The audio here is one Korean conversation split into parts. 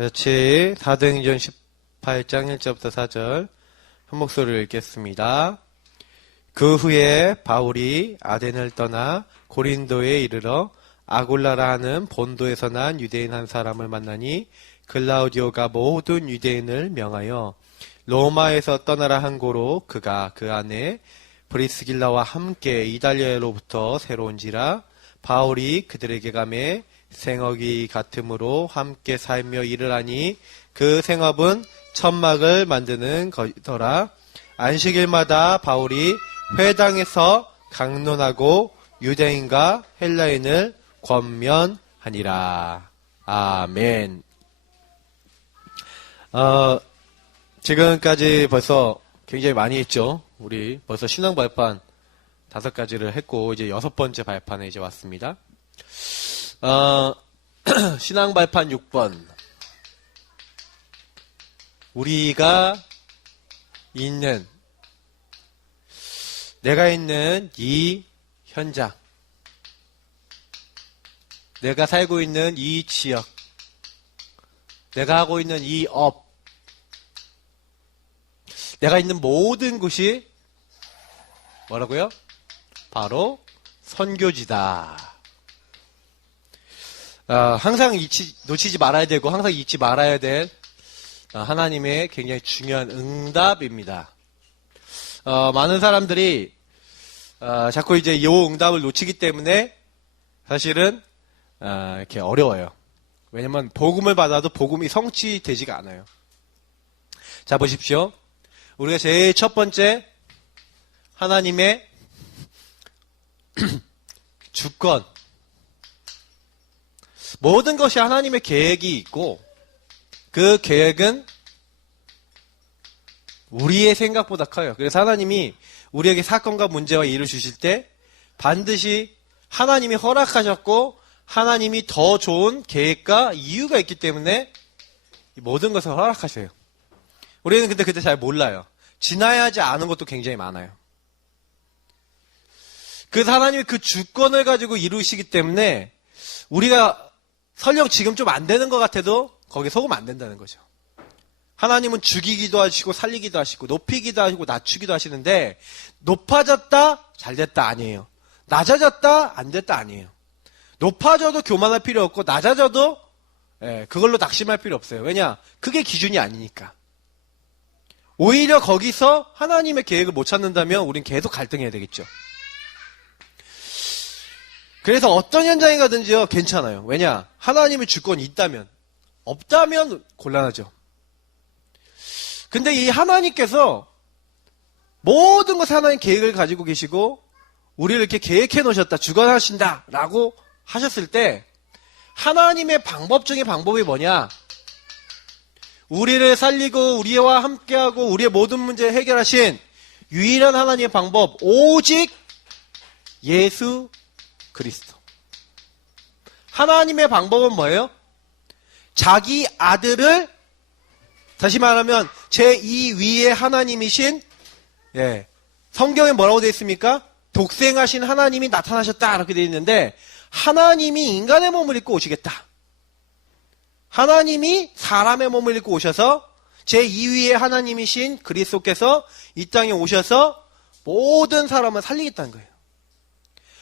같이 사도행전 18장 1절부터 4절 한 목소리를 읽겠습니다. 그 후에 바울이 아덴을 떠나 고린도에 이르러 아굴라라 하는 본도에서 난 유대인 한 사람을 만나니 글라우디오가 모든 유대인을 명하여 로마에서 떠나라 한 고로 그가 그 안에 브리스길라와 함께 이달리아로부터 새로운지라 바울이 그들에게 가매 생업이 같으므로 함께 살며 일을 하니 그 생업은 천막을 만드는 것이더라. 안식일마다 바울이 회당에서 강론하고 유대인과 헬라인을 권면하니라. 아멘. 지금까지 벌써 굉장히 많이 했죠. 우리 벌써 신앙 발판 5가지를 했고 이제 6번째 발판에 이제 왔습니다. 신앙 발판 6번. 우리가 있는, 내가 있는 이 현장, 내가 살고 있는 이 지역, 내가 하고 있는 이 업, 내가 있는 모든 곳이 뭐라고요? 바로 선교지다. 항상 놓치지 말아야 되고 항상 잊지 말아야 될 하나님의 굉장히 중요한 응답입니다. 많은 사람들이 자꾸 이제 이 응답을 놓치기 때문에 사실은 이렇게 어려워요. 왜냐면 복음을 받아도 복음이 성취되지가 않아요. 자, 보십시오. 우리가 제일 첫 번째 하나님의 주권, 모든 것이 하나님의 계획이 있고 그 계획은 우리의 생각보다 커요. 그래서 하나님이 우리에게 사건과 문제와 일을 주실 때 반드시 하나님이 허락하셨고 하나님이 더 좋은 계획과 이유가 있기 때문에 모든 것을 허락하셔요. 우리는 근데 그때 잘 몰라요. 지나야 하지 않은 것도 굉장히 많아요. 그래서 하나님이 그 주권을 가지고 이루시기 때문에 우리가 설령 지금 좀 안 되는 것 같아도 거기에 속으면 안 된다는 거죠. 하나님은 죽이기도 하시고 살리기도 하시고 높이기도 하시고 낮추기도 하시는데 높아졌다 잘 됐다 아니에요. 낮아졌다 안 됐다 아니에요. 높아져도 교만할 필요 없고 낮아져도 그걸로 낙심할 필요 없어요. 왜냐? 그게 기준이 아니니까. 오히려 거기서 하나님의 계획을 못 찾는다면 우린 계속 갈등해야 되겠죠. 그래서 어떤 현장에 가든지요 괜찮아요. 왜냐? 하나님의 주권이 있다면, 없다면 곤란하죠. 근데 이 하나님께서 모든 것에 하나님 계획을 가지고 계시고 우리를 이렇게 계획해 놓으셨다, 주관하신다 라고 하셨을 때 하나님의 방법 중에 방법이 뭐냐? 우리를 살리고 우리와 함께하고 우리의 모든 문제를 해결하신 유일한 하나님의 방법, 오직 예수 그리스도. 하나님의 방법은 뭐예요? 자기 아들을, 다시 말하면 제2위의 하나님이신, 성경에 뭐라고 되어 있습니까? 독생하신 하나님이 나타나셨다 이렇게 되어 있는데 하나님이 인간의 몸을 입고 오시겠다. 하나님이 사람의 몸을 입고 오셔서 제2위의 하나님이신 그리스도께서 이 땅에 오셔서 모든 사람을 살리겠다는 거예요.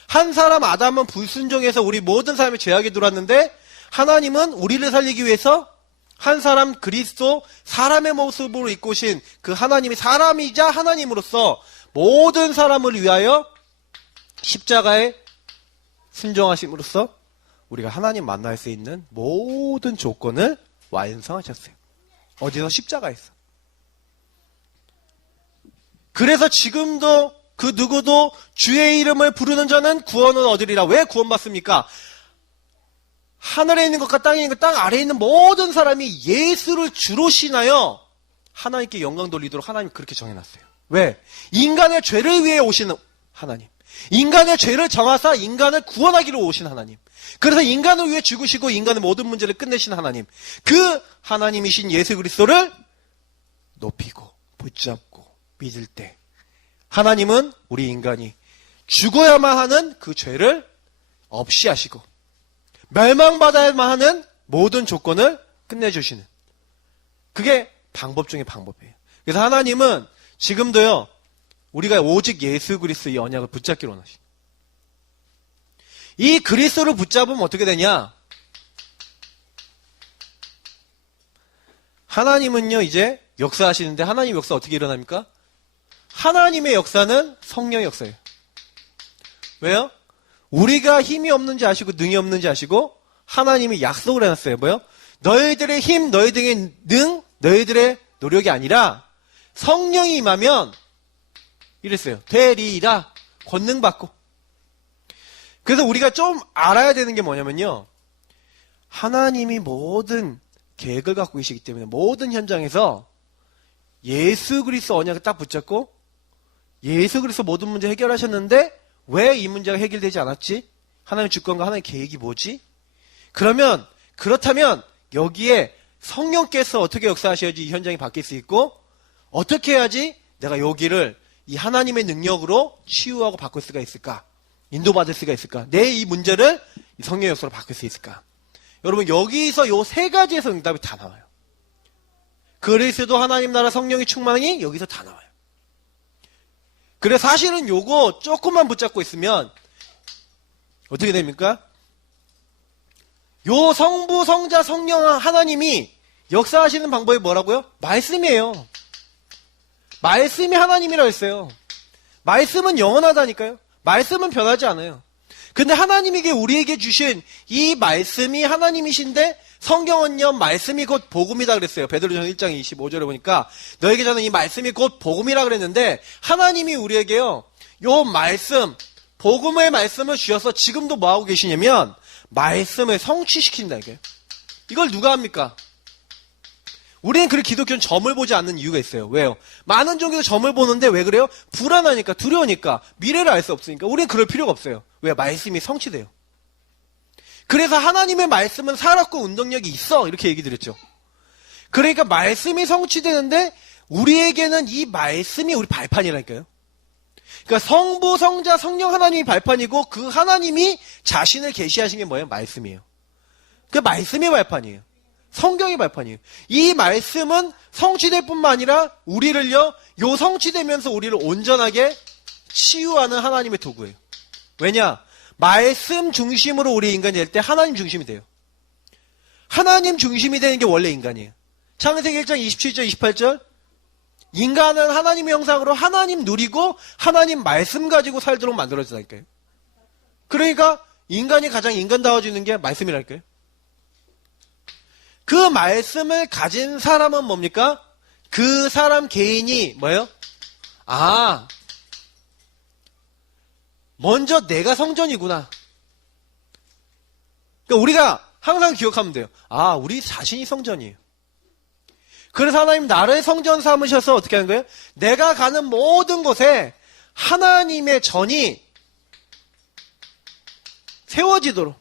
한 사람 아담은 불순종해서 우리 모든 사람이 죄악에 들어왔는데 하나님은 우리를 살리기 위해서 한 사람 그리스도 사람의 모습으로 입고 오신 그 하나님이 사람이자 하나님으로서 모든 사람을 위하여 십자가에 순종하심으로써 우리가 하나님 만날 수 있는 모든 조건을 완성하셨어요. 어디서? 십자가에서. 그래서 지금도 그 누구도 주의 이름을 부르는 자는 구원을 얻으리라. 왜 구원받습니까? 하늘에 있는 것과 땅에 있는 것, 땅 아래에 있는 모든 사람이 예수를 주로 신하여 하나님께 영광 돌리도록 하나님 그렇게 정해놨어요. 왜? 인간의 죄를 위해 오신 하나님. 인간의 죄를 정하사 인간을 구원하기로 오신 하나님. 그래서 인간을 위해 죽으시고 인간의 모든 문제를 끝내신 하나님. 그 하나님이신 예수 그리스도를 높이고 붙잡고 믿을 때 하나님은 우리 인간이 죽어야만 하는 그 죄를 없이 하시고 멸망받아야만 하는 모든 조건을 끝내주시는. 그게 방법 중에 방법이에요. 그래서 하나님은 지금도요, 우리가 오직 예수 그리스도의 언약을 붙잡기로 원하시죠. 이 그리스도를 붙잡으면 어떻게 되냐? 하나님은요, 이제 역사하시는데 하나님 역사 어떻게 일어납니까? 하나님의 역사는 성령의 역사예요. 왜요? 우리가 힘이 없는지 아시고 능이 없는지 아시고 하나님이 약속을 해놨어요. 뭐요? 너희들의 힘, 너희들의 능, 너희들의 노력이 아니라 성령이 임하면 이랬어요. 되리라. 권능받고. 그래서 우리가 좀 알아야 되는 게 뭐냐면요. 하나님이 모든 계획을 갖고 계시기 때문에 모든 현장에서 예수 그리스도 언약을 딱 붙잡고 예수 그리스도 모든 문제 해결하셨는데 왜 이 문제가 해결되지 않았지? 하나님의 주권과 하나님의 계획이 뭐지? 그렇다면 여기에 성령께서 어떻게 역사하셔야지 이 현장이 바뀔 수 있고 어떻게 해야지 내가 여기를 이 하나님의 능력으로 치유하고 바꿀 수가 있을까? 인도받을 수가 있을까? 내 이 문제를 이 성령의 역사로 바꿀 수 있을까? 여러분 여기서 요 세 가지에서 응답이 다 나와요. 그리스도 하나님 나라 성령의 충만이 여기서 다 나와요. 그래서 사실은 요거 조금만 붙잡고 있으면 어떻게 됩니까? 요 성부, 성자, 성령 하나님이 역사하시는 방법이 뭐라고요? 말씀이에요. 말씀이 하나님이라고 했어요. 말씀은 영원하다니까요. 말씀은 변하지 않아요. 근데 하나님에게 우리에게 주신 이 말씀이 하나님이신데 성경은요 말씀이 곧 복음이다 그랬어요. 베드로전서 1장 25절에 보니까 너에게 저는 이 말씀이 곧 복음이라 그랬는데 하나님이 우리에게요 요 말씀 복음의 말씀을 주셔서 지금도 뭐하고 계시냐면 말씀을 성취시킨다 이게. 이걸 누가 합니까? 우리는 그렇게 기독교는 점을 보지 않는 이유가 있어요. 왜요? 많은 종교도 점을 보는데 왜 그래요? 불안하니까, 두려우니까, 미래를 알 수 없으니까. 우리는 그럴 필요가 없어요. 왜? 말씀이 성취돼요. 그래서 하나님의 말씀은 살았고 운동력이 있어. 이렇게 얘기 드렸죠. 그러니까 말씀이 성취되는데 우리에게는 이 말씀이 우리 발판이라니까요. 그러니까 성부, 성자, 성령 하나님이 발판이고 그 하나님이 자신을 계시하신 게 뭐예요? 말씀이에요. 그 말씀이 발판이에요. 성경의 발판이에요. 이 말씀은 성취될 뿐만 아니라 우리를요, 요 성취되면서 우리를 온전하게 치유하는 하나님의 도구예요. 왜냐? 말씀 중심으로 우리 인간이 될 때 하나님 중심이 돼요. 하나님 중심이 되는 게 원래 인간이에요. 창세기 1장 27절, 28절. 인간은 하나님의 형상으로 하나님 누리고 하나님 말씀 가지고 살도록 만들어졌다니까요. 그러니까 인간이 가장 인간다워지는 게 말씀이랄까요. 그 말씀을 가진 사람은 뭡니까? 그 사람 개인이 뭐예요? 먼저 내가 성전이구나. 그러니까 우리가 항상 기억하면 돼요. 우리 자신이 성전이에요. 그래서 하나님 나를 성전 삼으셔서 어떻게 하는 거예요? 내가 가는 모든 곳에 하나님의 전이 세워지도록.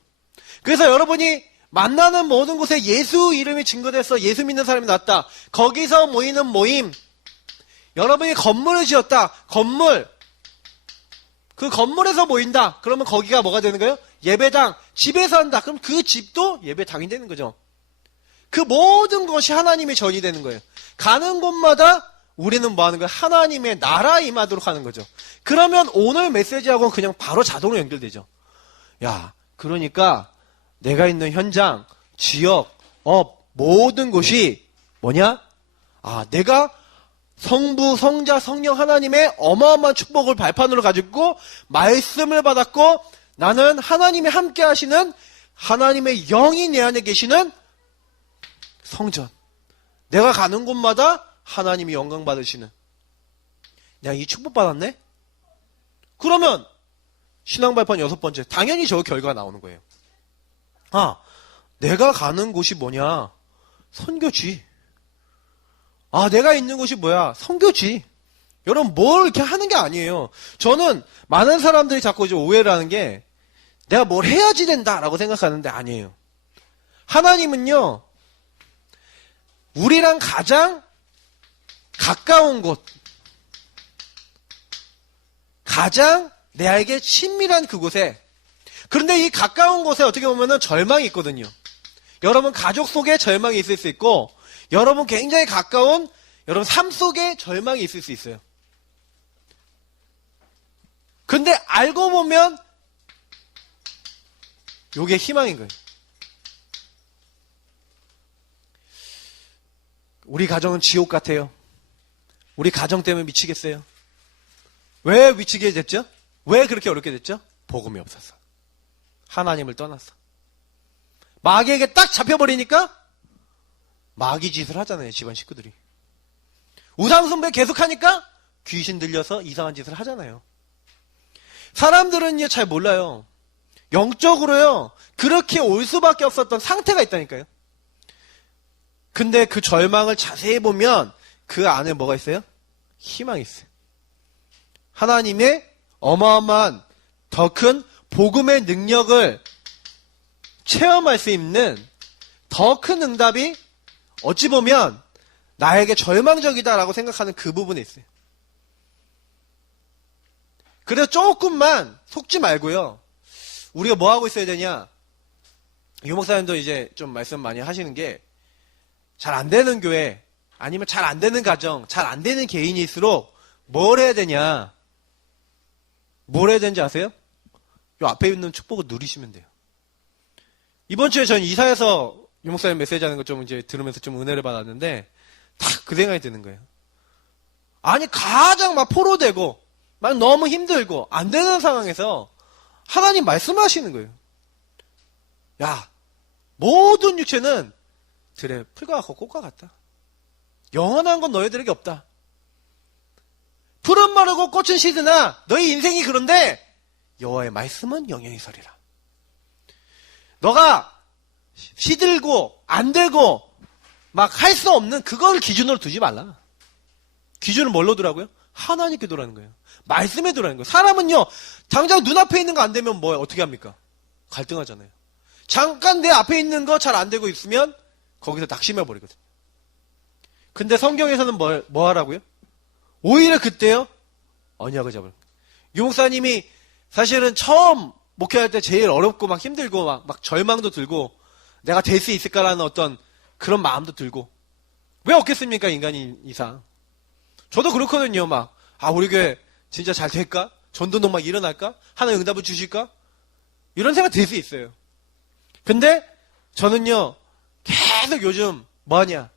그래서 여러분이 만나는 모든 곳에 예수 이름이 증거돼서 예수 믿는 사람이 났다. 거기서 모이는 모임. 여러분이 건물을 지었다. 건물. 그 건물에서 모인다. 그러면 거기가 뭐가 되는 거예요? 예배당. 집에서 한다. 그럼 그 집도 예배당이 되는 거죠. 그 모든 것이 하나님의 전이 되는 거예요. 가는 곳마다 우리는 뭐 하는 거예요? 하나님의 나라에 임하도록 하는 거죠. 그러면 오늘 메시지하고는 그냥 바로 자동으로 연결되죠. 그러니까 내가 있는 현장, 지역, 모든 곳이 뭐냐? 내가 성부, 성자, 성령 하나님의 어마어마한 축복을 발판으로 가지고 말씀을 받았고 나는 하나님이 함께 하시는 하나님의 영이 내 안에 계시는 성전. 내가 가는 곳마다 하나님이 영광 받으시는. 야, 이 축복 받았네? 그러면 신앙 발판 6번째. 당연히 저 결과가 나오는 거예요. 내가 가는 곳이 뭐냐? 선교지. 내가 있는 곳이 뭐야? 선교지. 여러분, 뭘 이렇게 하는 게 아니에요. 저는 많은 사람들이 자꾸 이제 오해를 하는 게 내가 뭘 해야지 된다라고 생각하는데 아니에요. 하나님은요, 우리랑 가장 가까운 곳, 가장 내에게 친밀한 그곳에, 그런데 이 가까운 곳에 어떻게 보면은 절망이 있거든요. 여러분 가족 속에 절망이 있을 수 있고, 여러분 굉장히 가까운 여러분 삶 속에 절망이 있을 수 있어요. 근데 알고 보면 요게 희망인 거예요. 우리 가정은 지옥 같아요. 우리 가정 때문에 미치겠어요. 왜 미치게 됐죠? 왜 그렇게 어렵게 됐죠? 복음이 없어서. 하나님을 떠났어. 마귀에게 딱 잡혀버리니까 마귀 짓을 하잖아요. 집안 식구들이. 우상숭배 계속하니까 귀신 들려서 이상한 짓을 하잖아요. 사람들은 잘 몰라요. 영적으로요. 그렇게 올 수밖에 없었던 상태가 있다니까요. 근데 그 절망을 자세히 보면 그 안에 뭐가 있어요? 희망이 있어요. 하나님의 어마어마한 더 큰 복음의 능력을 체험할 수 있는 더 큰 응답이 어찌 보면 나에게 절망적이다라고 생각하는 그 부분에 있어요. 그래서 조금만 속지 말고요. 우리가 뭐 하고 있어야 되냐? 유 목사님도 이제 좀 말씀 많이 하시는 게 잘 안 되는 교회 아니면 잘 안 되는 가정, 잘 안 되는 개인일수록 뭘 해야 되냐? 뭘 해야 되는지 아세요? 요 앞에 있는 축복을 누리시면 돼요. 이번 주에 전 이사해서 유 목사님 메시지 하는 거 좀 이제 들으면서 좀 은혜를 받았는데 딱 그 생각이 드는 거예요. 아니 가장 막 포로되고 막 너무 힘들고 안 되는 상황에서 하나님 말씀하시는 거예요. 야, 모든 육체는 들에 풀과 같고 꽃과 같다. 영원한 건 너희들에게 없다. 풀은 마르고 꽃은 시드나 너희 인생이 그런데 여호와의 말씀은 영영이 서리라. 너가 시들고 안 되고 막 할 수 없는 그걸 기준으로 두지 말라. 기준은 뭘로 두라고요? 하나님께 두라는 거예요. 말씀에 두라는 거예요. 사람은요, 당장 눈앞에 있는 거 안 되면 뭐 어떻게 합니까? 갈등하잖아요. 잠깐 내 앞에 있는 거 잘 안 되고 있으면 거기서 낙심해 버리거든요. 근데 성경에서는 뭐 하라고요? 오히려 그때요, 언약을 잡을. 유 목사님이 사실은 처음 목회할 때 제일 어렵고 막 힘들고 막 절망도 들고 내가 될 수 있을까라는 어떤 그런 마음도 들고 왜 없겠습니까? 인간인 이상. 저도 그렇거든요. 우리 교회 진짜 잘 될까? 전도는 막 일어날까? 하나님 응답을 주실까? 이런 생각 들 수 있어요. 근데 저는요, 계속 요즘 뭐하냐?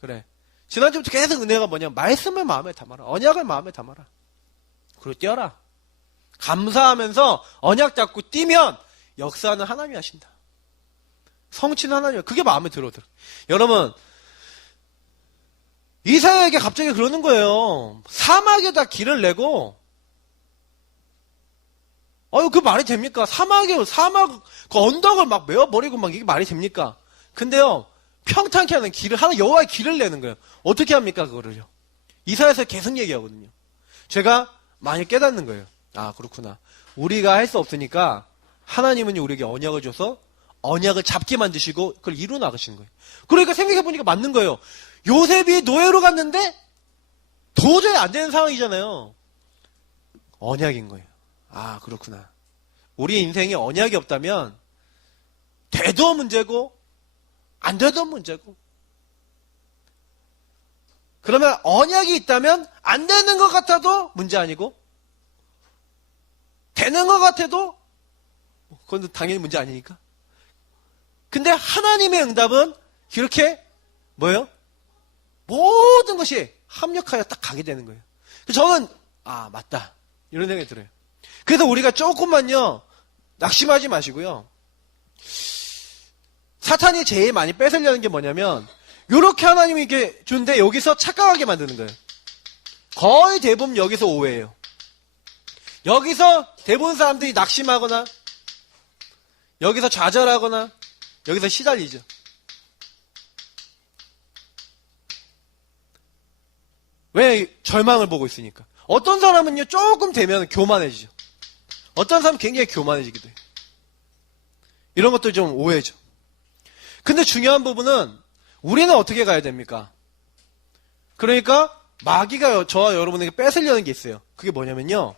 그래. 지난주부터 계속 은혜가 뭐냐? 말씀을 마음에 담아라. 언약을 마음에 담아라. 그리고 뛰어라. 감사하면서 언약 잡고 뛰면 역사는 하나님이 하신다. 성취는 하나님이. 그게 마음에 들어. 여러분, 이사야에게 갑자기 그러는 거예요. 사막에다 길을 내고, 그 말이 됩니까? 사막, 그 언덕을 막 메워버리고 막 이게 말이 됩니까? 근데요, 평탄케 하는 길을, 여호와의 길을 내는 거예요. 어떻게 합니까, 그거를요? 이사야에서 계속 얘기하거든요. 제가 많이 깨닫는 거예요. 아, 그렇구나. 우리가 할 수 없으니까 하나님은 우리에게 언약을 줘서 언약을 잡게 만드시고 그걸 이루어 나가시는 거예요. 그러니까 생각해보니까 맞는 거예요. 요셉이 노예로 갔는데 도저히 안 되는 상황이잖아요. 언약인 거예요. 아, 그렇구나. 우리 인생에 언약이 없다면 돼도 문제고 안 돼도 문제고, 그러면 언약이 있다면 안 되는 것 같아도 문제 아니고 되는 것 같아도 그건 당연히 문제 아니니까. 근데 하나님의 응답은 이렇게 뭐예요? 모든 것이 합력하여 딱 가게 되는 거예요. 저는 맞다 이런 생각이 들어요. 그래서 우리가 조금만요 낙심하지 마시고요. 사탄이 제일 많이 뺏으려는 게 뭐냐면 이렇게 하나님이 이렇게 주는데 여기서 착각하게 만드는 거예요. 거의 대부분 여기서 오해해요. 여기서 대부분 사람들이 낙심하거나 여기서 좌절하거나 여기서 시달리죠. 왜? 절망을 보고 있으니까. 어떤 사람은요 조금 되면 교만해지죠. 어떤 사람은 굉장히 교만해지기도 해요. 이런 것도 좀 오해죠. 근데 중요한 부분은 우리는 어떻게 가야 됩니까? 그러니까 마귀가 저와 여러분에게 뺏으려는 게 있어요. 그게 뭐냐면요,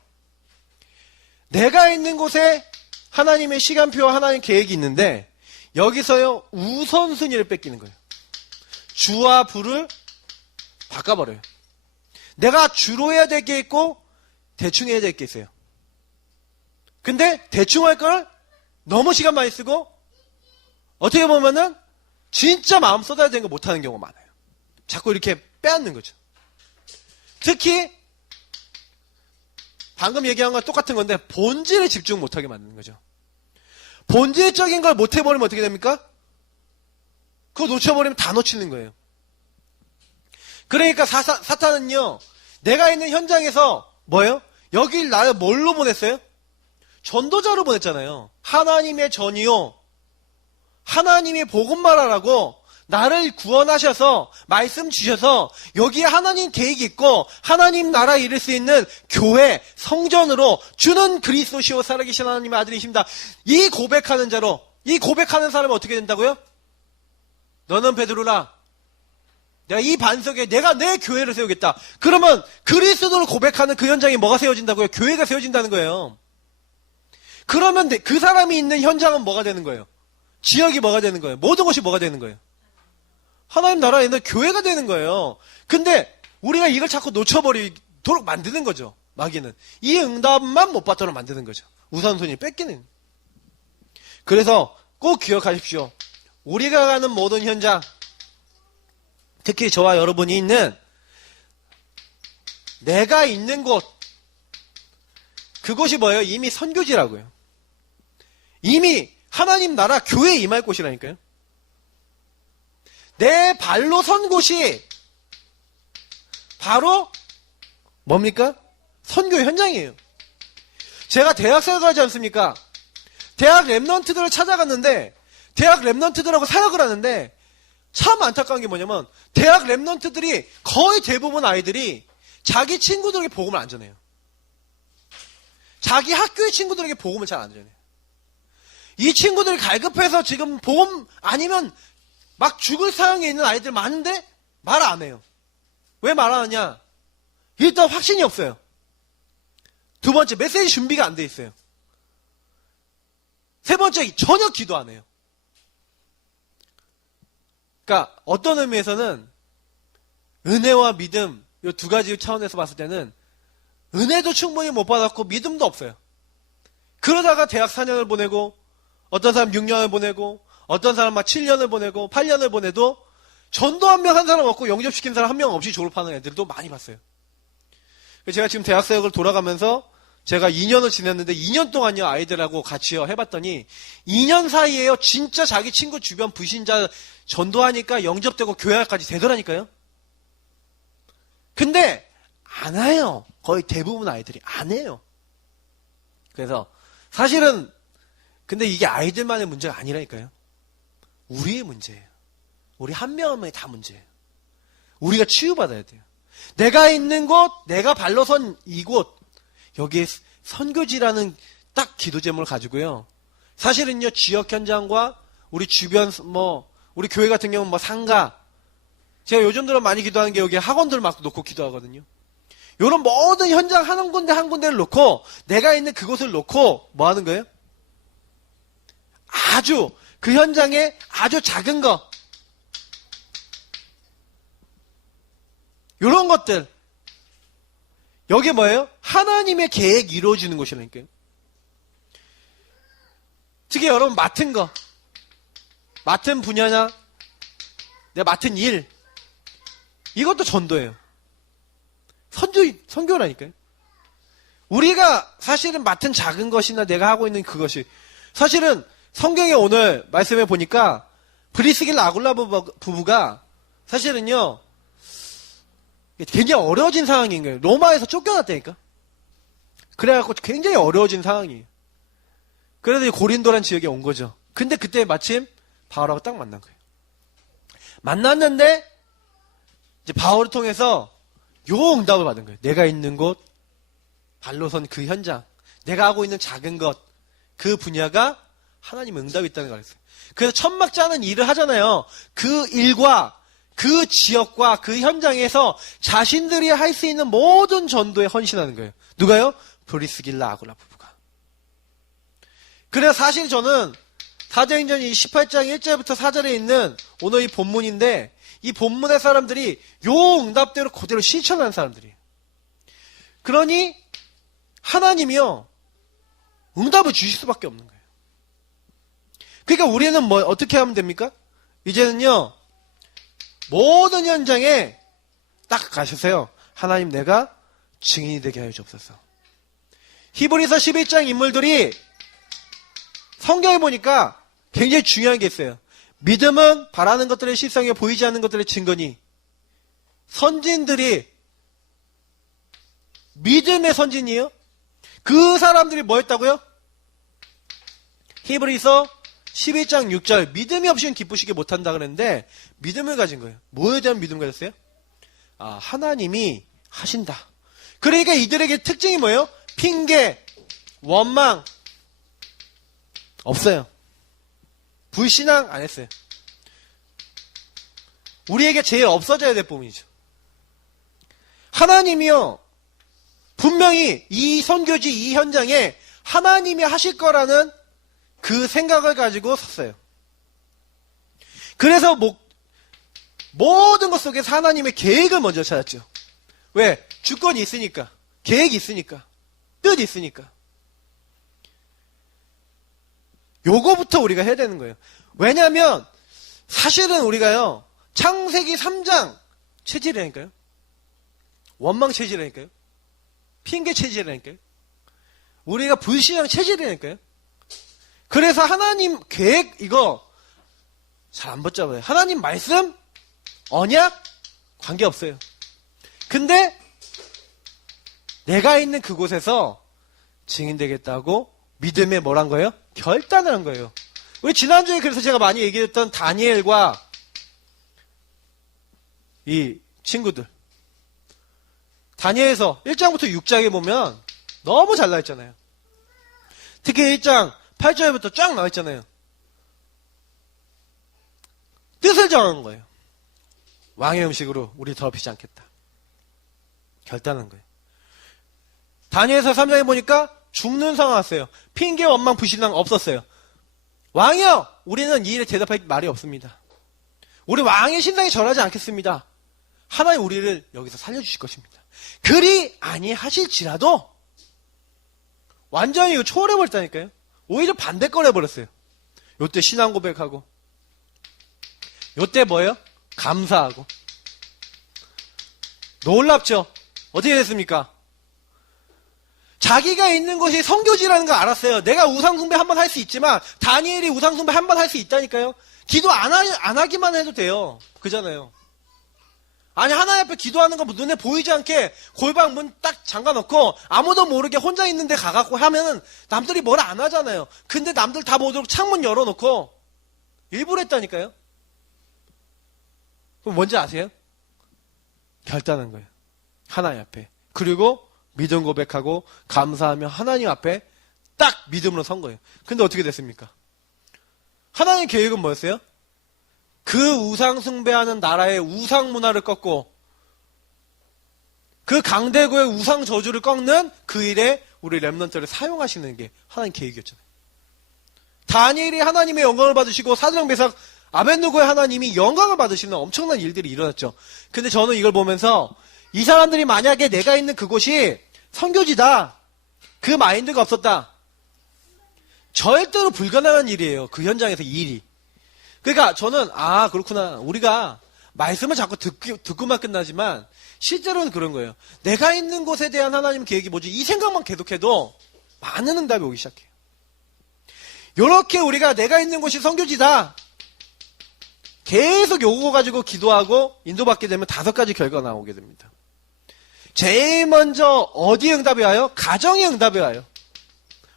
내가 있는 곳에 하나님의 시간표와 하나님 계획이 있는데 여기서요, 우선순위를 뺏기는 거예요. 주와 부를 바꿔버려요. 내가 주로 해야 될 게 있고, 대충 해야 될 게 있어요. 근데 대충 할 걸 너무 시간 많이 쓰고, 어떻게 보면은 진짜 마음 쏟아야 되는 거 못하는 경우가 많아요. 자꾸 이렇게 빼앗는 거죠. 특히 방금 얘기한 거랑 똑같은 건데 본질에 집중 못하게 만드는 거죠. 본질적인 걸 못해버리면 어떻게 됩니까? 그거 놓쳐버리면 다 놓치는 거예요. 그러니까 사탄은요, 내가 있는 현장에서 뭐예요? 여길 나를 뭘로 보냈어요? 전도자로 보냈잖아요. 하나님의 전이요, 하나님의 복음 말하라고 나를 구원하셔서 말씀 주셔서 여기에 하나님 계획이 있고 하나님 나라 이룰 수 있는 교회, 성전으로 주는 그리스도시요 살아계신 하나님의 아들이십니다. 이 고백하는 자로, 이 고백하는 사람은 어떻게 된다고요? 너는 베드로라, 내가 이 반석에 내가 내 교회를 세우겠다. 그러면 그리스도를 고백하는 그 현장에 뭐가 세워진다고요? 교회가 세워진다는 거예요. 그러면 그 사람이 있는 현장은 뭐가 되는 거예요? 지역이 뭐가 되는 거예요? 모든 것이 뭐가 되는 거예요? 하나님 나라에 있는 교회가 되는 거예요. 근데 우리가 이걸 자꾸 놓쳐버리도록 만드는 거죠. 마귀는. 이 응답만 못 받도록 만드는 거죠. 우선순위 뺏기는. 그래서 꼭 기억하십시오. 우리가 가는 모든 현장, 특히 저와 여러분이 있는 내가 있는 곳, 그곳이 뭐예요? 이미 선교지라고요. 이미 하나님 나라 교회에 임할 곳이라니까요. 내 발로 선 곳이 바로 뭡니까? 선교 현장이에요. 제가 대학생을 가지 않습니까? 대학 랩런트들을 찾아갔는데 대학 랩런트들하고 사역을 하는데 참 안타까운 게 뭐냐면 대학 랩런트들이 거의 대부분 아이들이 자기 친구들에게 복음을 안 전해요. 자기 학교의 친구들에게 복음을 잘 안 전해요. 이 친구들이 갈급해서 지금 복음 아니면 막 죽을 상황에 있는 아이들 많은데 말 안 해요. 왜 말 안 하냐? 일단 확신이 없어요. 두 번째, 메시지 준비가 안 돼 있어요. 세 번째, 전혀 기도 안 해요. 그러니까 어떤 의미에서는 은혜와 믿음, 이 두 가지 차원에서 봤을 때는 은혜도 충분히 못 받았고 믿음도 없어요. 그러다가 대학 4년을 보내고 어떤 사람 6년을 보내고 어떤 사람 막 7년을 보내고 8년을 보내도 전도 한 명 한 사람 없고 영접시킨 사람 한 명 없이 졸업하는 애들도 많이 봤어요. 제가 지금 대학 사역을 돌아가면서 제가 2년을 지냈는데 2년 동안요 아이들하고 같이요 해봤더니 2년 사이에요 진짜 자기 친구 주변 불신자 전도하니까 영접되고 교회까지 되더라니까요. 근데 안 와요. 거의 대부분 아이들이 안 해요. 그래서 사실은 근데 이게 아이들만의 문제가 아니라니까요. 우리의 문제예요. 우리 한 명 한 명이 다 문제예요. 우리가 치유받아야 돼요. 내가 있는 곳, 내가 발로 선 이곳, 여기에 선교지라는 딱 기도 제목을 가지고요. 사실은요, 지역 현장과 우리 주변, 우리 교회 같은 경우는 상가. 제가 요즘 들어 많이 기도하는 게 여기 학원들 막 놓고 기도하거든요. 요런 모든 현장 한 군데 한 군데를 놓고, 내가 있는 그곳을 놓고, 뭐 하는 거예요? 아주, 그 현장에 아주 작은 거. 요런 것들. 여기 뭐예요? 하나님의 계획이 이루어지는 곳이라니까요. 특히 여러분 맡은 거. 맡은 분야냐? 내가 맡은 일. 이것도 전도예요. 선교라니까요. 우리가 사실은 맡은 작은 것이나 내가 하고 있는 그것이 사실은 성경에 오늘 말씀해 보니까 브리스길라 아굴라 부부가 사실은요 굉장히 어려워진 상황인 거예요. 로마에서 쫓겨났다니까. 그래갖고 굉장히 어려워진 상황이에요. 그래서 고린도란 지역에 온 거죠. 근데 그때 마침 바울하고 딱 만난 거예요. 만났는데 이제 바울을 통해서 요 응답을 받은 거예요. 내가 있는 곳, 발로 선 그 현장, 내가 하고 있는 작은 것, 그 분야가 하나님 응답이 있다는 걸 알았어요. 그래서 천막 짜는 일을 하잖아요. 그 일과 그 지역과 그 현장에서 자신들이 할 수 있는 모든 전도에 헌신하는 거예요. 누가요? 브리스길라 아굴라 부부가. 그래서 사실 저는 사도행전 28장 1절부터 4절에 있는 오늘 이 본문인데, 이 본문의 사람들이 요 응답대로 그대로 실천하는 사람들이에요. 그러니 하나님이요 응답을 주실 수밖에 없는 거예요. 그러니까 우리는 뭐 어떻게 하면 됩니까? 이제는요 모든 현장에 딱 가셔서요, 하나님 내가 증인이 되게 하여 주옵소서. 히브리서 11장 인물들이 성경에 보니까 굉장히 중요한 게 있어요. 믿음은 바라는 것들의 실상에 보이지 않는 것들의 증거니, 선진들이 믿음의 선진이에요. 그 사람들이 뭐 했다고요? 히브리서 11장 6절 믿음이 없이는 기쁘시게 못한다 그랬는데 믿음을 가진 거예요. 뭐에 대한 믿음을 가졌어요? 아, 하나님이 하신다. 그러니까 이들에게 특징이 뭐예요? 핑계, 원망 없어요. 불신앙 안 했어요. 우리에게 제일 없어져야 될 부분이죠. 하나님이요 분명히 이 선교지 이 현장에 하나님이 하실 거라는 그 생각을 가지고 섰어요. 그래서 모든 것 속에서 하나님의 계획을 먼저 찾았죠. 왜? 주권이 있으니까, 계획이 있으니까, 뜻이 있으니까. 요거부터 우리가 해야 되는 거예요. 왜냐하면 사실은 우리가요 창세기 3장 체질이라니까요. 원망 체질이라니까요. 핑계 체질이라니까요. 우리가 불신앙 체질이라니까요. 그래서 하나님 계획 이거 잘 안 붙잡아요. 하나님 말씀, 언약 관계없어요. 근데 내가 있는 그곳에서 증인되겠다고 믿음에 뭘 한 거예요? 결단을 한 거예요. 우리 지난주에 그래서 제가 많이 얘기했던 다니엘과 이 친구들, 다니엘서 1장부터 6장에 보면 너무 잘 나와있잖아요. 특히 1장 8절부터 쫙 나와있잖아요. 뜻을 정한 거예요. 왕의 음식으로 우리 더럽히지 않겠다. 결단한 거예요. 다니엘서 3장에 보니까 죽는 상황 왔어요. 핑계, 원망, 불신앙 없었어요. 왕이요! 우리는 이 일에 대답할 말이 없습니다. 우리 왕의 신상에 절하지 않겠습니다. 하나님 우리를 여기서 살려주실 것입니다. 그리 아니하실지라도 완전히 이거 초월해버렸다니까요. 오히려 반대걸 해버렸어요. 요때 신앙 고백하고 요때 뭐예요? 감사하고. 놀랍죠? 어떻게 됐습니까? 자기가 있는 곳이 성교지라는 걸 알았어요. 내가 우상숭배 한번 할 수 있지만 다니엘이 우상숭배 한번 할 수 있다니까요. 기도 안 하기만 해도 돼요. 그잖아요. 아니 하나님 앞에 기도하는 거 눈에 보이지 않게 골방 문 딱 잠가놓고 아무도 모르게 혼자 있는데 가갖고 하면은 남들이 뭘 안 하잖아요. 근데 남들 다 못 오도록 창문 열어놓고 일부러 했다니까요. 그럼 뭔지 아세요? 결단한 거예요. 하나님 앞에. 그리고 믿음 고백하고 감사하며 하나님 앞에 딱 믿음으로 선 거예요. 근데 어떻게 됐습니까? 하나님 계획은 뭐였어요? 그 우상 숭배하는 나라의 우상 문화를 꺾고 그 강대국의 우상 저주를 꺾는 그 일에 우리 렘넌트를 사용하시는 게 하나님 계획이었잖아요. 다니엘이 하나님의 영광을 받으시고 사드락 메삭 아벳느고의 하나님이 영광을 받으시는 엄청난 일들이 일어났죠. 근데 저는 이걸 보면서 이 사람들이 만약에 내가 있는 그곳이 선교지다, 그 마인드가 없었다, 절대로 불가능한 일이에요. 그 현장에서 이 일이. 그러니까 저는 그렇구나. 우리가 말씀을 자꾸 듣고만 끝나지만 실제로는 그런 거예요. 내가 있는 곳에 대한 하나님 계획이 뭐지? 이 생각만 계속해도 많은 응답이 오기 시작해요. 이렇게 우리가 내가 있는 곳이 선교지다 계속 요거 가지고 기도하고 인도받게 되면 5가지 결과가 나오게 됩니다. 제일 먼저 어디에 응답이 와요? 가정에 응답이 와요.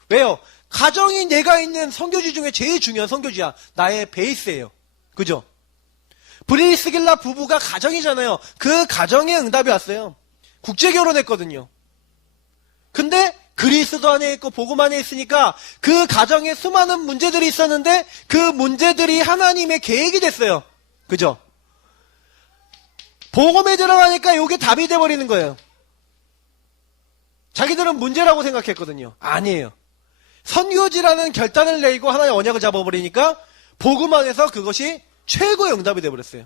왜요? 가정이 내가 있는 선교지 중에 제일 중요한 선교지야. 나의 베이스예요. 그죠? 브리스길라 부부가 가정이잖아요. 그 가정에 응답이 왔어요. 국제결혼했거든요. 근데 그리스도 안에 있고 복음 안에 있으니까 그 가정에 수많은 문제들이 있었는데 그 문제들이 하나님의 계획이 됐어요. 그죠? 복음에 들어가니까 이게 답이 돼버리는 거예요. 자기들은 문제라고 생각했거든요. 아니에요. 선교지라는 결단을 내리고 하나의 언약을 잡아버리니까 복음 안에서 그것이 최고의 응답이 되어버렸어요.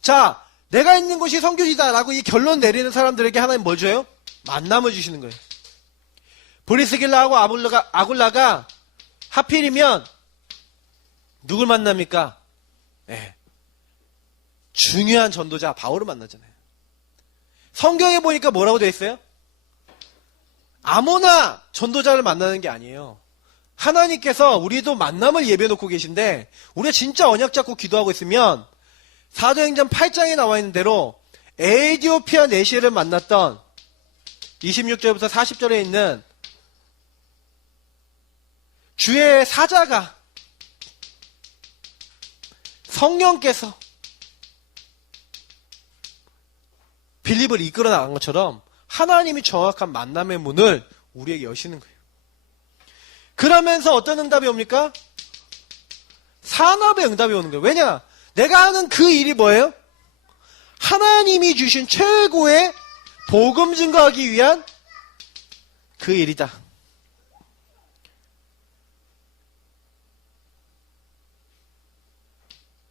자, 내가 있는 곳이 선교지다라고 이 결론 내리는 사람들에게 하나님 뭘 줘요? 만남을 주시는 거예요. 브리스길라하고 아굴라가 하필이면 누굴 만납니까? 네. 중요한 전도자 바울을 만나잖아요. 성경에 보니까 뭐라고 되어 있어요? 아무나 전도자를 만나는 게 아니에요. 하나님께서 우리도 만남을 예배해놓고 계신데 우리가 진짜 언약 잡고 기도하고 있으면 사도행전 8장에 나와 있는 대로 에티오피아 내시를 만났던 26절부터 40절에 있는 주의 사자가 성령께서 빌립을 이끌어 나간 것처럼 하나님이 정확한 만남의 문을 우리에게 여시는 거예요. 그러면서 어떤 응답이 옵니까? 산업의 응답이 오는 거예요. 왜냐? 내가 하는 그 일이 뭐예요? 하나님이 주신 최고의 복음 증거하기 위한 그 일이다.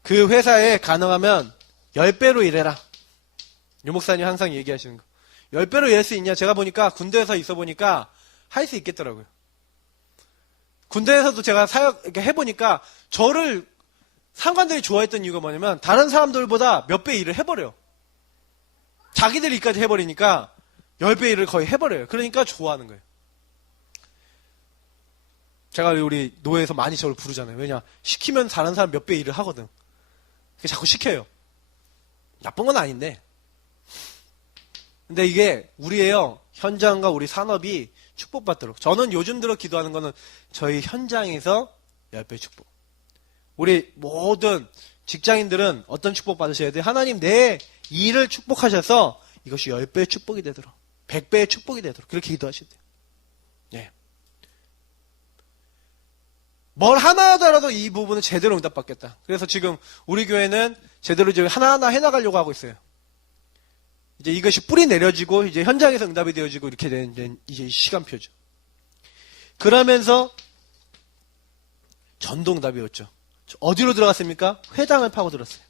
그 회사에 가능하면 10배로 일해라. 유 목사님 항상 얘기하시는 거. 10배로 일할 수 있냐? 제가 보니까 군대에서 있어 보니까 할 수 있겠더라고요. 군대에서도 제가 사역 이렇게 해보니까 저를 상관들이 좋아했던 이유가 뭐냐면 다른 사람들보다 몇 배 일을 해버려요. 자기들 일까지 해버리니까 10배 일을 거의 해버려요. 그러니까 좋아하는 거예요. 제가 우리 노예에서 많이 저를 부르잖아요. 왜냐? 시키면 다른 사람 몇 배 일을 하거든. 자꾸 시켜요. 나쁜 건 아닌데. 근데 이게 우리예요. 현장과 우리 산업이 축복받도록. 저는 요즘 들어 기도하는 거는 저희 현장에서 10배 축복. 우리 모든 직장인들은 어떤 축복 받으셔야 돼요? 하나님 내 일을 축복하셔서 이것이 10배의 축복이 되도록 100배의 축복이 되도록 그렇게 기도하셔야 돼요. 예. 뭘 하나 하더라도 이 부분은 제대로 응답받겠다. 그래서 지금 우리 교회는 제대로 이제 하나하나 해나가려고 하고 있어요. 이제 이것이 뿌리 내려지고 이제 현장에서 응답이 되어지고 이렇게 되는 이제 시간표죠. 그러면서 전도 응답이 왔죠. 어디로 들어갔습니까? 회당을 파고 들었어요.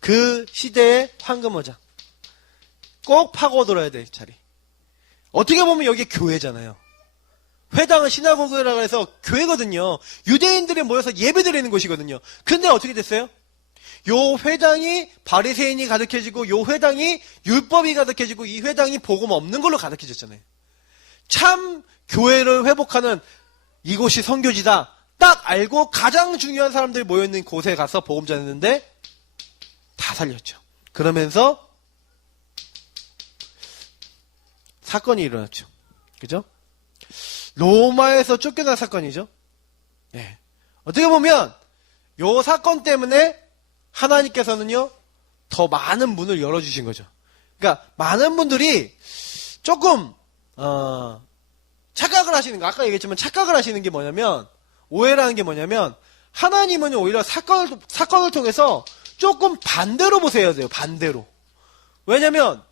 그 시대의 황금어장. 꼭 파고 들어야 될 자리. 어떻게 보면 여기 교회잖아요. 회당은 시나고그라고 해서 교회거든요. 유대인들이 모여서 예배드리는 곳이거든요. 근데 어떻게 됐어요? 요 회당이 바리새인이 가득해지고 요 회당이 율법이 가득해지고 이 회당이 복음 없는 걸로 가득해졌잖아요. 참 교회를 회복하는 이곳이 선교지다. 딱 알고 가장 중요한 사람들이 모여있는 곳에 가서 복음 전했는데 다 살렸죠. 그러면서 사건이 일어났죠. 그죠? 로마에서 쫓겨난 사건이죠. 네. 어떻게 보면 요 사건 때문에 하나님께서는요 더 많은 문을 열어주신 거죠. 그러니까 많은 분들이 조금 착각을 하시는 거. 아까 얘기했지만 착각을 하시는 게 뭐냐면 오해라는 게 뭐냐면 하나님은 오히려 사건을 통해서 조금 반대로 보셔야 돼요. 반대로. 왜냐면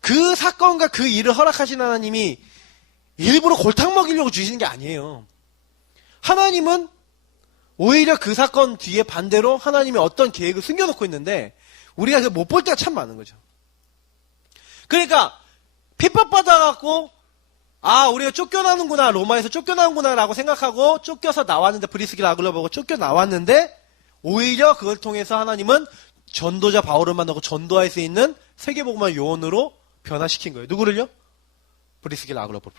그 사건과 그 일을 허락하신 하나님이 일부러 골탕 먹이려고 주시는 게 아니에요. 하나님은 오히려 그 사건 뒤에 반대로 하나님이 어떤 계획을 숨겨놓고 있는데 우리가 못 볼 때가 참 많은 거죠. 그러니까 핍박받아갖고 우리가 쫓겨나는구나, 로마에서 쫓겨나는구나 라고 생각하고 쫓겨서 나왔는데 브리스길라 아굴라 보고 쫓겨나왔는데 오히려 그걸 통해서 하나님은 전도자 바울을 만나고 전도할 수 있는 세계복음화 요원으로 변화시킨 거예요. 누구를요? 브리스길라 아굴라 보를.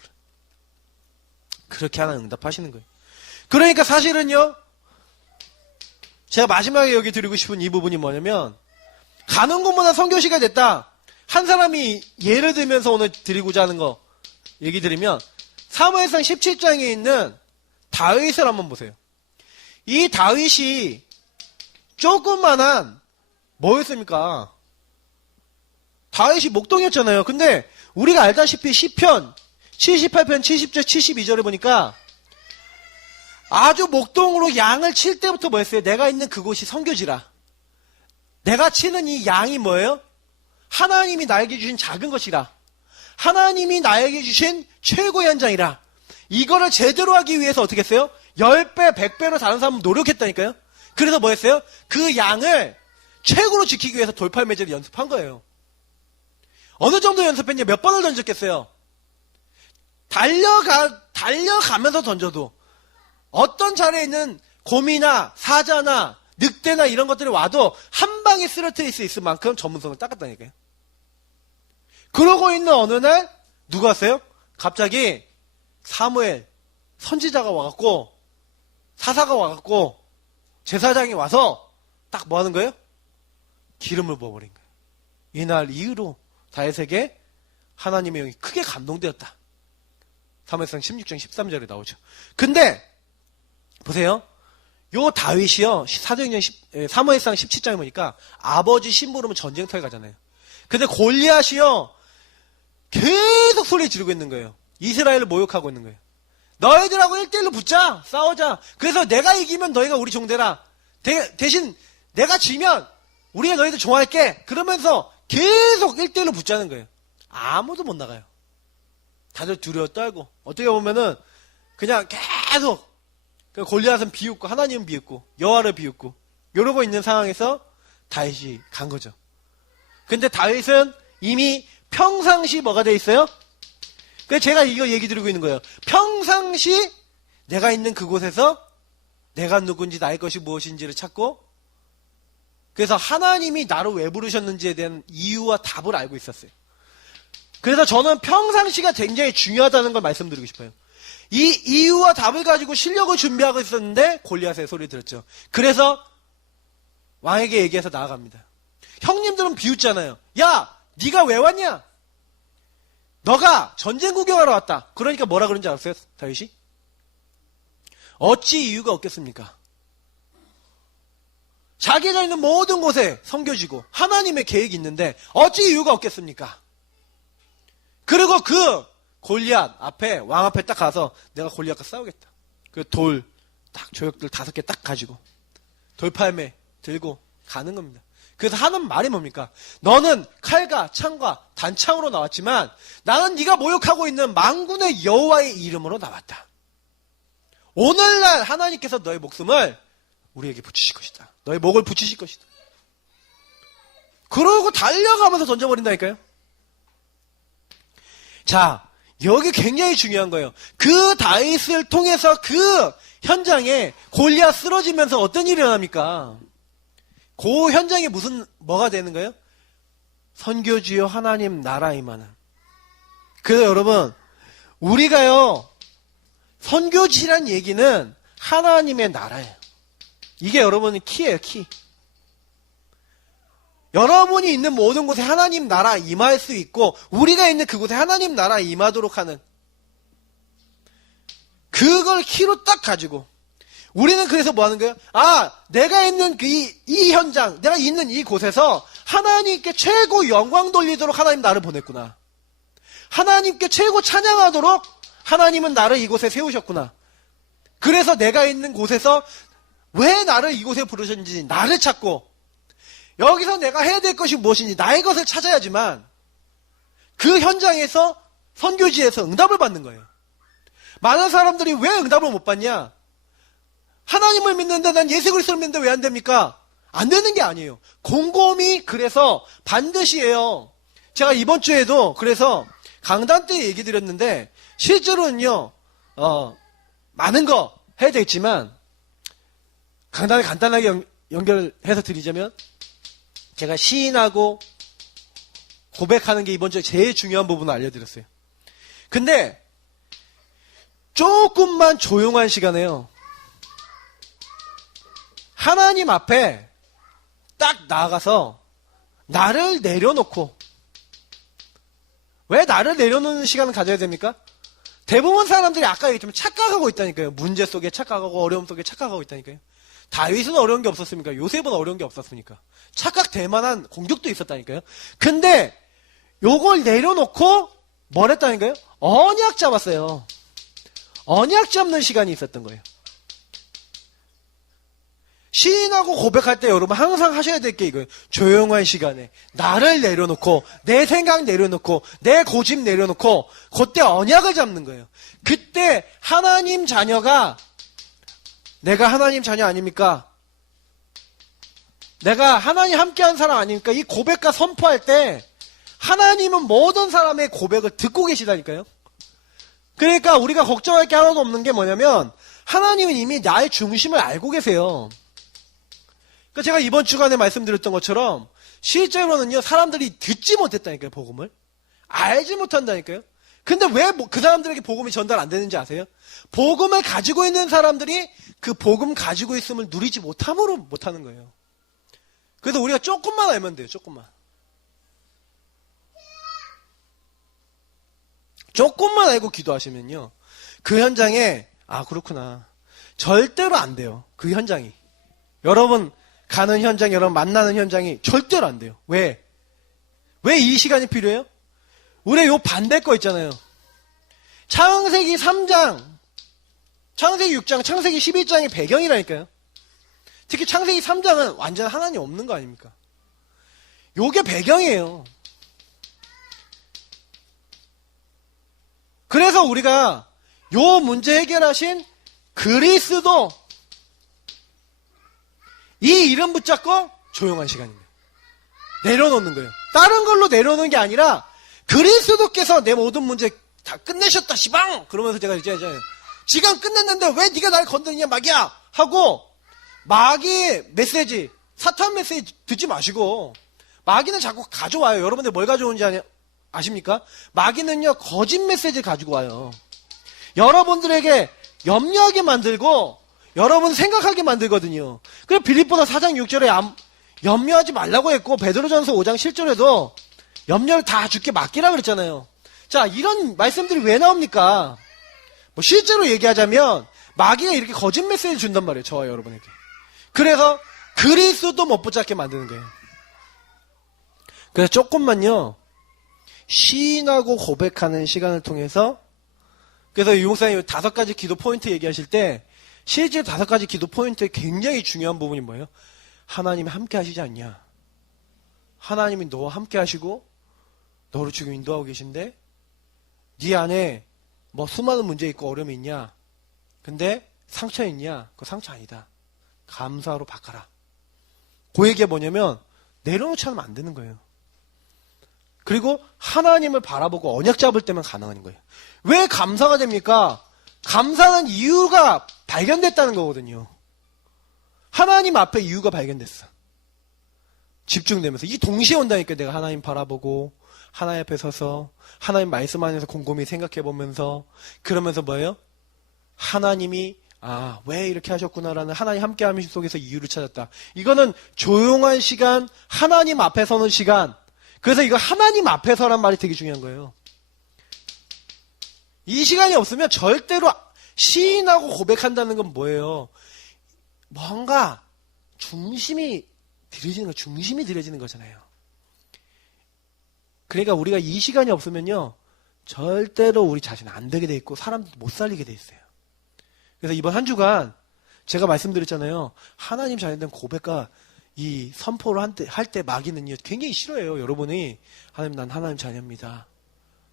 그렇게 하나님 응답하시는 거예요. 그러니까 사실은요 제가 마지막에 여기 드리고 싶은 이 부분이 뭐냐면 가는 곳마다 선교시가 됐다. 한 사람이 예를 들면서 오늘 드리고자 하는 거 얘기 드리면 사무엘상 17장에 있는 다윗을 한번 보세요. 이 다윗이 조그만한 뭐였습니까? 다윗이 목동이었잖아요. 근데 우리가 알다시피 시편 78편 70절 72절에 보니까 아주 목동으로 양을 칠 때부터 뭐였어요? 내가 있는 그곳이 선교지라. 내가 치는 이 양이 뭐예요? 하나님이 나에게 주신 작은 것이라. 하나님이 나에게 주신 최고의 현장이라. 이거를 제대로 하기 위해서 어떻게 했어요? 10배, 100배로 다른 사람은 노력했다니까요? 그래서 뭐 했어요? 그 양을 최고로 지키기 위해서 돌팔매질을 연습한 거예요. 어느 정도 연습했냐? 몇 번을 던졌겠어요? 달려가면서 던져도 어떤 자리에 있는 곰이나 사자나 늑대나 이런 것들이 와도 한 방에 쓰러뜨릴 수 있을 만큼 전문성을 닦았다니까요. 그러고 있는 어느 날 누가 왔어요? 갑자기 사무엘 선지자가 와갖고 사사가 와갖고 제사장이 와서 딱 뭐 하는 거예요? 기름을 부어버린 거예요. 이날 이후로 다윗에게 하나님의 영이 크게 감동되었다. 사무엘상 16장 13절에 나오죠. 근데 보세요. 요 다윗이요. 사무엘상 17장에 보니까 아버지 심부름은 전쟁터에 가잖아요. 근데 골리앗이요. 계속 소리 지르고 있는 거예요. 이스라엘을 모욕하고 있는 거예요. 너희들하고 1대1로 붙자. 싸우자. 그래서 내가 이기면 너희가 우리 종되라. 대신 내가 지면 우리가 너희들 좋아할게. 그러면서 계속 1대1로 붙자는 거예요. 아무도 못 나가요. 다들 두려워 떨고. 어떻게 보면은 그냥 계속 골리앗은 비웃고 하나님은 비웃고 여호와를 비웃고 이러고 있는 상황에서 다윗이 간 거죠. 근데 다윗은 이미 평상시 뭐가 돼 있어요? 그래서 제가 이거 얘기 드리고 있는 거예요. 평상시 내가 있는 그곳에서 내가 누군지 나의 것이 무엇인지를 찾고 그래서 하나님이 나를 왜 부르셨는지에 대한 이유와 답을 알고 있었어요. 그래서 저는 평상시가 굉장히 중요하다는 걸 말씀드리고 싶어요. 이 이유와 답을 가지고 실력을 준비하고 있었는데 골리앗의 소리를 들었죠. 그래서 왕에게 얘기해서 나아갑니다. 형님들은 비웃잖아요. 야, 네가 왜 왔냐? 너가 전쟁 구경하러 왔다. 그러니까 뭐라 그런지 알았어요? 다윗이? 어찌 이유가 없겠습니까? 자기가 있는 모든 곳에 섬겨지고 하나님의 계획이 있는데 어찌 이유가 없겠습니까? 그리고 그 골리앗 앞에 왕 앞에 딱 가서 내가 골리앗과 싸우겠다. 그 돌 딱 조약들 5개 딱 가지고 돌팔매 들고 가는 겁니다. 그래서 하는 말이 뭡니까? 너는 칼과 창과 단창으로 나왔지만 나는 네가 모욕하고 있는 만군의 여호와의 이름으로 나왔다. 오늘날 하나님께서 너의 목숨을 우리에게 붙이실 것이다. 너의 목을 붙이실 것이다. 그러고 달려가면서 던져버린다니까요. 자, 여기 굉장히 중요한 거예요. 그 다윗을 통해서 그 현장에 골리앗 쓰러지면서 어떤 일이 일어납니까? 그 현장에 뭐가 되는 거예요? 선교주여 하나님 나라 임하는. 그래서 여러분, 우리가요, 선교지란 얘기는 하나님의 나라예요. 이게 여러분의 키예요, 키. 여러분이 있는 모든 곳에 하나님 나라 임할 수 있고 우리가 있는 그곳에 하나님 나라 임하도록 하는 그걸 키로 딱 가지고 우리는 그래서 뭐 하는 거예요? 아, 내가 있는 이 현장, 내가 있는 이 곳에서 하나님께 최고 영광 돌리도록 하나님 나를 보냈구나. 하나님께 최고 찬양하도록 하나님은 나를 이곳에 세우셨구나. 그래서 내가 있는 곳에서 왜 나를 이곳에 부르셨는지 나를 찾고 여기서 내가 해야 될 것이 무엇인지 나의 것을 찾아야지만 그 현장에서 선교지에서 응답을 받는 거예요. 많은 사람들이 왜 응답을 못 받냐? 하나님을 믿는데 난 예수 그리스도를 믿는데 왜 안 됩니까? 안 되는 게 아니에요. 곰곰이 그래서 반드시 해요. 제가 이번 주에도 그래서 강단 때 얘기 드렸는데 실제로는요 많은 거 해야 되겠지만 강단을 간단하게 연결해서 드리자면 제가 시인하고 고백하는 게 이번 주에 제일 중요한 부분을 알려드렸어요. 근데 조금만 조용한 시간에요. 하나님 앞에 딱 나아가서 나를 내려놓고 왜 나를 내려놓는 시간을 가져야 됩니까? 대부분 사람들이 아까 얘기했지만 착각하고 있다니까요. 문제 속에 착각하고 어려움 속에 착각하고 있다니까요. 다윗은 어려운 게 없었습니까? 요셉은 어려운 게 없었습니까? 착각될 만한 공격도 있었다니까요. 근데 요걸 내려놓고 뭘 했다니까요? 언약 잡았어요. 언약 잡는 시간이 있었던 거예요. 시인하고 고백할 때 여러분 항상 하셔야 될 게 이거예요. 조용한 시간에 나를 내려놓고 내 생각 내려놓고 내 고집 내려놓고 그때 언약을 잡는 거예요. 그때 하나님 자녀가 내가 하나님 자녀 아닙니까? 내가 하나님 함께한 사람 아닙니까? 이 고백과 선포할 때 하나님은 모든 사람의 고백을 듣고 계시다니까요. 그러니까 우리가 걱정할 게 하나도 없는 게 뭐냐면 하나님은 이미 나의 중심을 알고 계세요. 그러니까 제가 이번 주간에 말씀드렸던 것처럼 실제로는요 사람들이 듣지 못했다니까요. 복음을 알지 못한다니까요. 근데 왜 그 사람들에게 복음이 전달 안 되는지 아세요? 복음을 가지고 있는 사람들이 그 복음 가지고 있음을 누리지 못함으로 못하는 거예요. 그래서 우리가 조금만 알면 돼요. 조금만 알고 기도하시면요 그 현장에 그렇구나 절대로 안 돼요. 그 현장이 여러분 가는 현장, 여러분 만나는 현장이 절대로 안 돼요. 왜 이 시간이 필요해요? 우리 요 반대 거 있잖아요. 창세기 3장, 창세기 6장, 창세기 11장이 배경이라니까요. 특히 창세기 3장은 완전 하나님 없는 거 아닙니까? 요게 배경이에요. 그래서 우리가 요 문제 해결하신 그리스도 이 이름 붙잡고 조용한 시간입니다. 내려놓는 거예요. 다른 걸로 내려놓는 게 아니라 그리스도께서 내 모든 문제 다 끝내셨다 시방 그러면서 제가 이제 지금 끝냈는데 왜 네가 날 건드리냐 마귀야 하고 마귀의 메시지 사탄 메시지 듣지 마시고 마귀는 자꾸 가져와요. 여러분들 뭘 가져오는지 아십니까? 마귀는요 거짓 메시지를 가지고 와요. 여러분들에게 염려하게 만들고 여러분 생각하게 만들거든요. 그래서 빌립보서 4장 6절에 염려하지 말라고 했고 베드로전서 5장 7절에도 염려를 다 주께 맡기라 그랬잖아요. 자, 이런 말씀들이 왜 나옵니까? 뭐 실제로 얘기하자면 마귀가 이렇게 거짓 메시지를 준단 말이에요. 저와 여러분에게. 그래서 그리스도 못 붙잡게 만드는 거예요. 그래서 조금만요 시인하고 고백하는 시간을 통해서 그래서 유 목사님 5가지 기도 포인트 얘기하실 때 실제 5가지 기도 포인트의 굉장히 중요한 부분이 뭐예요? 하나님이 함께 하시지 않냐? 하나님이 너와 함께 하시고 너를 지금 인도하고 계신데 네 안에 뭐 수많은 문제 있고 어려움이 있냐? 근데 상처 있냐? 그거 상처 아니다. 감사로 바꿔라. 그 얘기가 뭐냐면 내려놓지 않으면 안 되는 거예요. 그리고 하나님을 바라보고 언약 잡을 때만 가능한 거예요. 왜 감사가 됩니까? 감사는 이유가 발견됐다는 거거든요. 하나님 앞에 이유가 발견됐어. 집중되면서. 이 동시에 온다니까 내가 하나님 바라보고 하나님 앞에 서서 하나님 말씀 안에서 곰곰이 생각해보면서 그러면서 뭐예요? 하나님이 왜 이렇게 하셨구나라는 하나님 함께함 속에서 이유를 찾았다. 이거는 조용한 시간, 하나님 앞에 서는 시간. 그래서 이거 하나님 앞에 서란 말이 되게 중요한 거예요. 이 시간이 없으면 절대로 시인하고 고백한다는 건 뭐예요? 뭔가 중심이 들여지는 거잖아요. 그러니까 우리가 이 시간이 없으면요 절대로 우리 자신 안 되게 돼 있고 사람들도 못 살리게 돼 있어요. 그래서 이번 한 주간 제가 말씀드렸잖아요. 하나님 자녀된 고백과 이 선포를 할 때 마귀는요 굉장히 싫어해요. 여러분이 하나님 난 하나님 자녀입니다.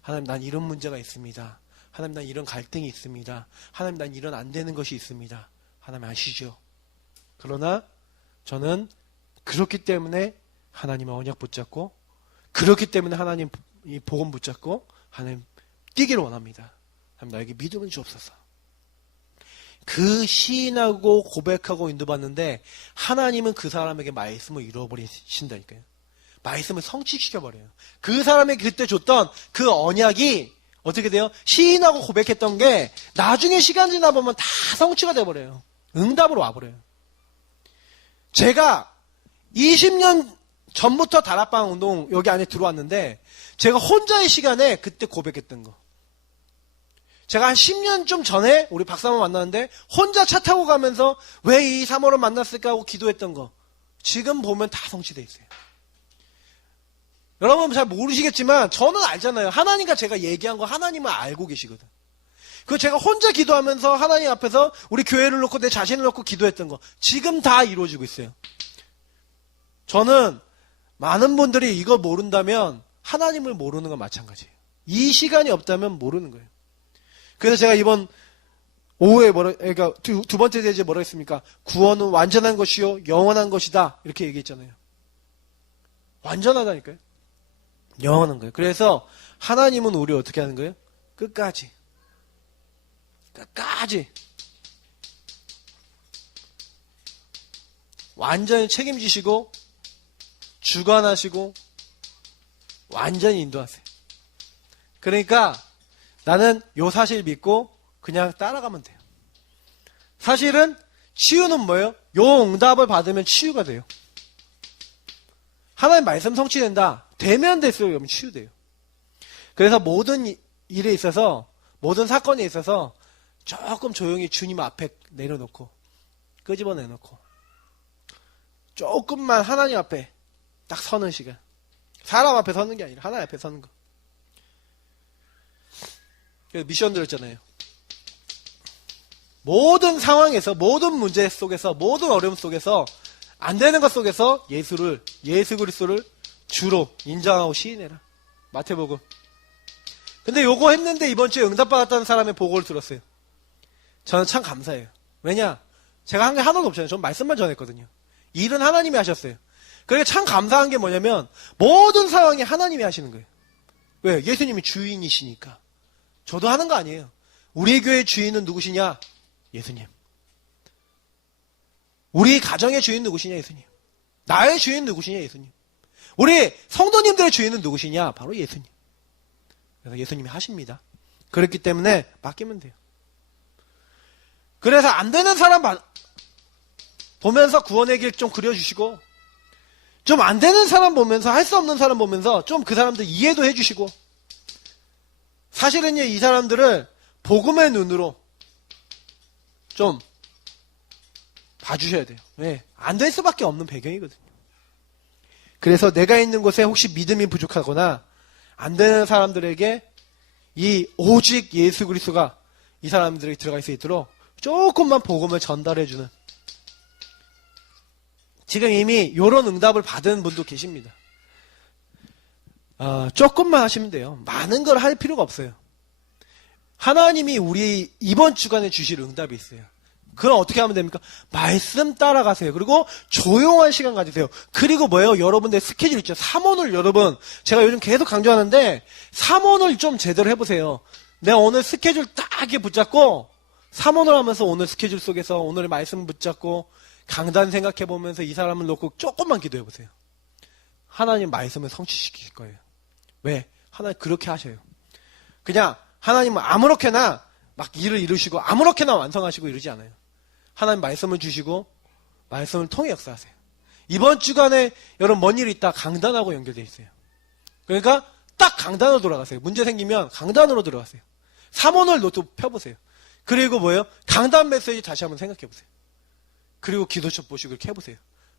하나님 난 이런 문제가 있습니다. 하나님 난 이런 갈등이 있습니다. 하나님 난 이런 안 되는 것이 있습니다. 하나님 아시죠? 그러나 저는 그렇기 때문에 하나님의 언약 붙잡고 그렇기 때문에 하나님 이 복음 붙잡고 하나님 뛰기를 원합니다. 하나님 나에게 믿음을 주옵소서. 그 시인하고 고백하고 인도받는데 하나님은 그 사람에게 말씀을 이루어버리신다니까요. 말씀을 성취시켜버려요. 그 사람에게 그때 줬던 그 언약이 어떻게 돼요? 시인하고 고백했던 게 나중에 시간 지나 보면 다 성취가 돼버려요. 응답으로 와버려요. 제가 20년 전부터 다락방 운동 여기 안에 들어왔는데 제가 혼자의 시간에 그때 고백했던 거. 제가 한 10년 좀 전에 우리 박사모 만났는데 혼자 차 타고 가면서 왜 이 사모를 만났을까 하고 기도했던 거. 지금 보면 다 성취되어 있어요. 여러분 잘 모르시겠지만 저는 알잖아요. 하나님과 제가 얘기한 거 하나님은 알고 계시거든. 그 제가 혼자 기도하면서 하나님 앞에서 우리 교회를 놓고 내 자신을 놓고 기도했던 거 지금 다 이루어지고 있어요. 저는 많은 분들이 이거 모른다면 하나님을 모르는 건 마찬가지예요. 이 시간이 없다면 모르는 거예요. 그래서 제가 이번 오후에 그러니까 두 번째 대지에 뭐라 했습니까? 구원은 완전한 것이요 영원한 것이다 이렇게 얘기했잖아요. 완전하다니까요. 영원한 거예요. 그래서 하나님은 우리를 어떻게 하는 거예요? 끝까지 완전히 책임지시고 주관하시고 완전히 인도하세요. 그러니까 나는 요 사실 믿고 그냥 따라가면 돼요. 사실은 치유는 뭐예요? 요 응답을 받으면 치유가 돼요. 하나님 말씀 성취된다. 되면 될수록 여러분 치유돼요. 그래서 모든 일에 있어서 모든 사건에 있어서 조금 조용히 주님 앞에 내려놓고 끄집어내놓고 조금만 하나님 앞에 딱 서는 시간. 사람 앞에 서는 게 아니라 하나님 앞에 서는 거. 미션 들었잖아요. 모든 상황에서 모든 문제 속에서 모든 어려움 속에서 안 되는 것 속에서 예수 그리스도를 주로 인정하고 시인해라. 마태복음. 근데 요거 했는데 이번 주에 응답받았다는 사람의 보고를 들었어요. 저는 참 감사해요. 왜냐? 제가 한 게 하나도 없잖아요. 전 말씀만 전했거든요. 일은 하나님이 하셨어요. 그러니까 참 감사한 게 뭐냐면 모든 상황이 하나님이 하시는 거예요. 왜? 예수님이 주인이시니까. 저도 하는 거 아니에요. 우리 교회의 주인은 누구시냐? 예수님. 우리 가정의 주인 누구시냐? 예수님. 나의 주인 누구시냐? 예수님. 우리 성도님들의 주인은 누구시냐? 바로 예수님. 그래서 예수님이 하십니다. 그렇기 때문에 맡기면 돼요. 그래서 안 되는 사람 보면서 구원의 길 좀 그려주시고 좀 안 되는 사람 보면서 할 수 없는 사람 보면서 좀 그 사람들 이해도 해주시고 사실은요 이 사람들을 복음의 눈으로 좀 봐주셔야 돼요. 왜? 안 될 수밖에 없는 배경이거든요. 그래서 내가 있는 곳에 혹시 믿음이 부족하거나 안 되는 사람들에게 이 오직 예수 그리스도가 이 사람들에게 들어갈 수 있도록 조금만 복음을 전달해주는 지금 이미 이런 응답을 받은 분도 계십니다. 조금만 하시면 돼요. 많은 걸 할 필요가 없어요. 하나님이 우리 이번 주간에 주실 응답이 있어요. 그럼 어떻게 하면 됩니까? 말씀 따라가세요. 그리고 조용한 시간 가지세요. 그리고 뭐예요? 여러분들 스케줄 있죠. 삼원을 여러분 제가 요즘 계속 강조하는데 삼원을 좀 제대로 해보세요. 내가 오늘 스케줄 딱 이렇게 붙잡고 삼원을 하면서 오늘 스케줄 속에서 오늘의 말씀 붙잡고 강단 생각해보면서 이 사람을 놓고 조금만 기도해보세요. 하나님 말씀을 성취시킬 거예요. 왜? 하나님 그렇게 하셔요. 그냥 하나님은 아무렇게나 막 일을 이루시고 아무렇게나 완성하시고 이러지 않아요. 하나님 말씀을 주시고 말씀을 통해 역사하세요. 이번 주간에 여러분 뭔 일이 있다 강단하고 연결되어 있어요. 그러니까 딱 강단으로 돌아가세요. 문제 생기면 강단으로 들어가세요. 삼원을 또 펴보세요. 그리고 뭐예요? 강단 메시지 다시 한번 생각해보세요. 그리고 기도책 보시고 이렇게 해보세요.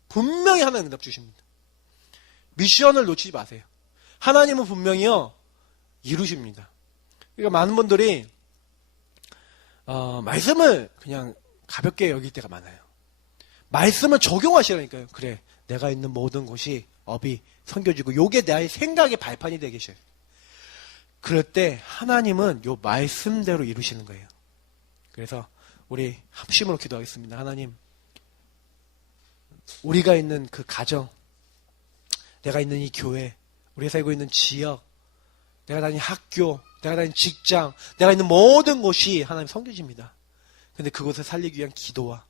분명히 하나님 응답 주십니다. 미션을 놓치지 마세요. 하나님은 분명히요 이루십니다. 그러니까 많은 분들이 말씀을 그냥 가볍게 여길 때가 많아요. 말씀을 적용하시라니까요. 그래, 내가 있는 모든 곳이 업이 섬겨지고 요게 나의 생각의 발판이 되게 계셔요. 그럴 때 하나님은 요 말씀대로 이루시는 거예요. 그래서 우리 합심으로 기도하겠습니다. 하나님, 우리가 있는 그 가정, 내가 있는 이 교회, 우리가 살고 있는 지역, 내가 다니는 학교, 내가 다니는 직장, 내가 있는 모든 곳이 하나님 섬겨집니다. 근데 그곳을 살리기 위한 기도와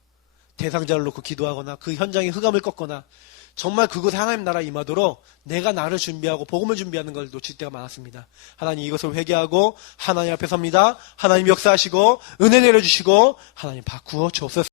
대상자를 놓고 기도하거나 그 현장에 흑암을 꺾거나 정말 그곳에 하나님 나라 임하도록 내가 나를 준비하고 복음을 준비하는 걸 놓칠 때가 많았습니다. 하나님 이것을 회개하고 하나님 앞에 섭니다. 하나님 역사하시고 은혜 내려주시고 하나님 바꾸어 주옵소서.